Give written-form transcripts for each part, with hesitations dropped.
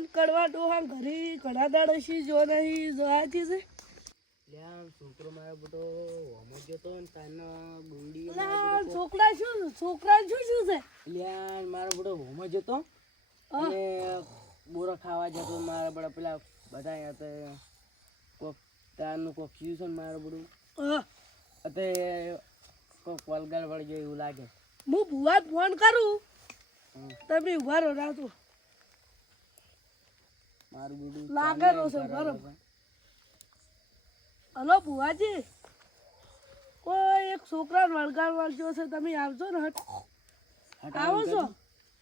phone કરવા ડોહા ઘરે ઘણા દાડા શી જો નહીં જોવાતી છે લ્યા છોકરો મારો બધો હોમો જતો ને તાનો ગુંડી છોકરા શું છે લ્યા મારો બધો હોમો જતો અને બોરો ખાવા જતો મારા બડા પેલા બધા હતા કોક તારનું કોક થયું છે ને મારું બધું તે કોક વલગાડ વળી ગયો એવું લાગે હું ભુવા ફોન કરું તમે ઉભા રહો રાતો મારું બધું લાગે છે બરોબર હલો ભુવાજી કોઈ એક છોકરાને વળગાડ વાળજો છે તમે આવજો ને હટ આવો છો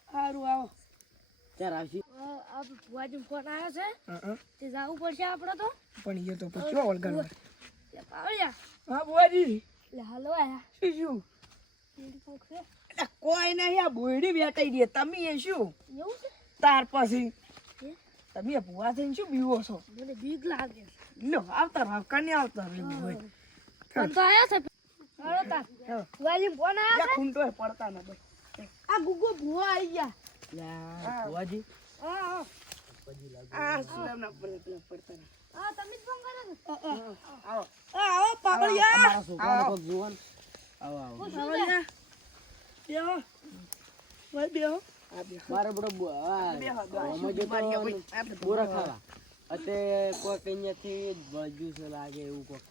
સારું આવો ચાર આવશી આ ભુવાજી ફોન આવ્યો છે તે જવું પડશે આપણે તો પણ એ તો પૂછો વળગાડ પાવળિયા હા ભુવાજી લે હાલો આયા શું કેડી કોક છે કોઈ નહીં આ બોયડી બેટાઈ દે તમે એ શું એવું છે તાર પછી તમે ભુવા થઈને શું બીવો છો મને બીક લાગે લો આવતા રાવ કને આવતા રે ભાઈ ફોન તો આવ્યો છે હાલો તા ભુવાજી ફોન આવ્યો છે ખૂંટો પડતા ના ભાઈ આ ગુગો ભુવા આવી ગયા લ્યા ભુવાજી હા આ સુનામ ના પડતા હા તમે જ ફોન કર્યો છે આવો આવો પાગળિયા અમારા છોકરાને કોક જુઓ ને આવો આવો પાગળિયા બેહો ભાઈ બેહો મારો બધો હોમો જતો બોરા ખાવા અતે કોક અહીંયાથી બાજુ છે લાગે એવું કોક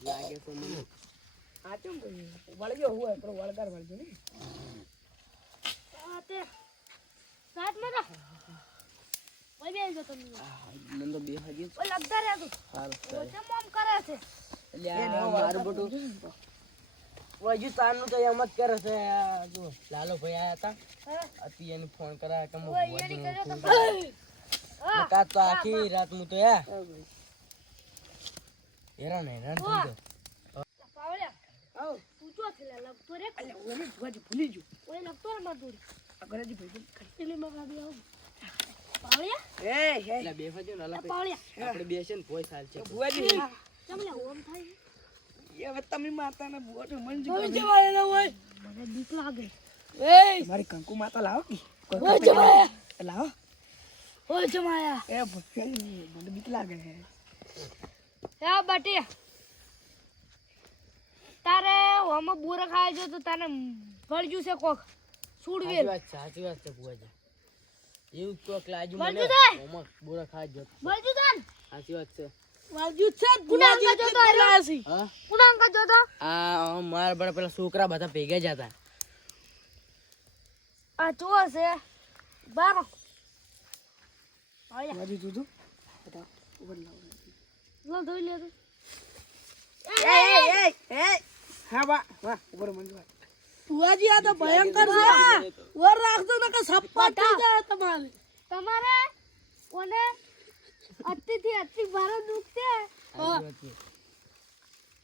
લાગે તો મને આ ચમ વળગ્યો હોય તો વળગાર વળજો ને આ તે સાત માં ઓય બેન જો તમે મને તો બે હજી ઓય લગતા રહ્યા તું સારું ઓય કેમ આમ કરે છે લ્યા મારું બધું વજુ તારનું તો એમ જ કરે છે જો લાલો ભાઈ આયા હતા અતિ એને ફોન કરાય કે હું ઓય એની કર્યો તો કાત તો આખી રાત હું તો હેરાન થઈ ગયો પાવળિયા આવો તું જો છે લગતો રે અલે ઓને ભુવાજી ભૂલી જો ઓય લગતો રે માર અગરજી ભાઈ એટલે માં ગાડી આવ પાવળિયા એ હે એટલે બે ફજો ને અલા પાવળિયા આપણે બે છે ને કોઈ સાલ છે ભુવાજી ચમલે ઓમ થાય એ હવે તમે માતાના ભુવા તો મન ઓય જ જવાયેલા હોય મને બીક લાગે એ મારી કંકુ માતા લાવો કે ઓય જવાયા લાવો ઓય જમાયા એ ભુવાજી મને બીક લાગે હે હે બાટી તારે ઓમાં બોરા ખાય જો તો તને વળજ્યું છે કોક સુડવેલ સાચી વાત છે ભુવાજી એવું કોક લાજુ વળજ્યું મને થાય ઓમાં બોરા ખાઈ જતો વળજ્યું તન સાચી વાત છે વાજુ છે કુનાંકા જોતો લાસી હા કુનાંકા જોતો આ મારા બડા પેલા છોકરા બધા ભેગા જ હતા આ ચો છે બારો આયા વાજુ તું બતાવ ઉપર લાવો લો ધોઈ લે તું એ હા વાહ ઉપર મંજવા ભુવાજી આ તો ભયંકર છે ઓર રાખજો ને કે સપ્પા થઈ જાય તમારે તમારે ઓને અતિથી અતિ ભારે દુખતે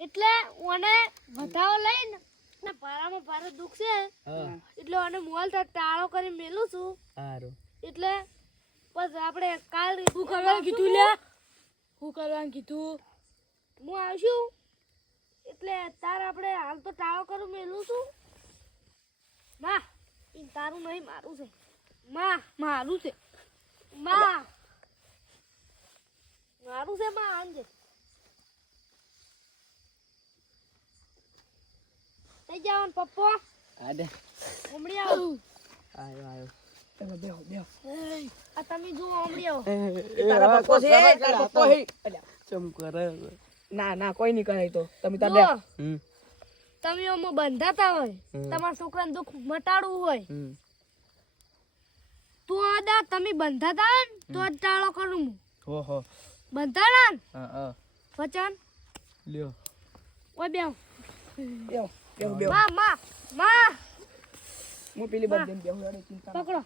એટલે ઓને વધાવો લઈને ને ભારામાં ભારે દુખશે હા એટલે ઓને મોલ ટાળો કરી મેલું છું સારું એટલે બસ આપણે કાલ શું કરવાનું કીધું લ્યા શું કરવાનું કીધું હું આવશું એટલે તાર આપણે હાલ તો ટાળો કરું મેલું છું માં ઈ તારું નહીં મારું છે માં મારું છે માં મારું છે માં આંજે થઈ જાવ પપ્પો આડે હમણી આવું આયો આયો તમે બેહો આ તમે જુઓ હમણી આવો તારા પપ્પો છે તારા પપ્પો હે ચમ કરે ના કોઈ નહીં કરાય તો તમે તાર જુઓ, હમ તમે ઓમાં બંધાતા હોય તમારા છોકરાને દુઃખ મટાડવું હોય તો અદા તમે બંધાતા હોય ને તો જ ટાળો કરું હું હો હો બંધાણા ને હા વચન લ્યો ઓય બેહો બેહો માં હું પેલી બાજુ જઈને બેહું યાર ચિંતા પકડો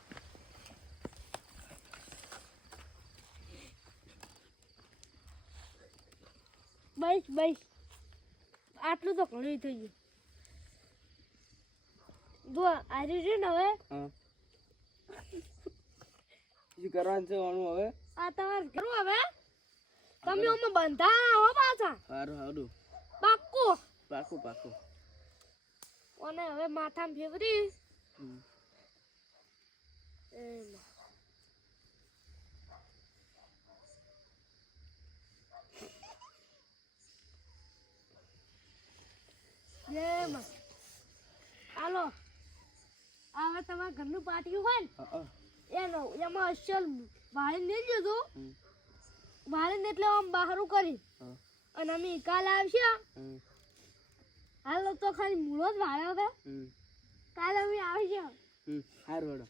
બસ આટલું તો ઘણું થઈ ગયું જો આર્યું છે ને હવે હા શું કરવાનું છે આનું હવે આ તમારે કરું હવે તમે ઓમાં બંધા હો પાછા સારું સારું પાક્કું પાકું અને હવે માથામાં ફેવરી તમે હાલો હવે તમારા ઘરનું પાટિયું હોય ને એમાં અસલ વાળી નહીં જતો વાળી એટલે આમ બહારું કરી અને અમે કાલ આવશે હાલો તો ખાલી મૂળો જ વાળ્યો હતો કાલે અમે આવશે સારું હેડો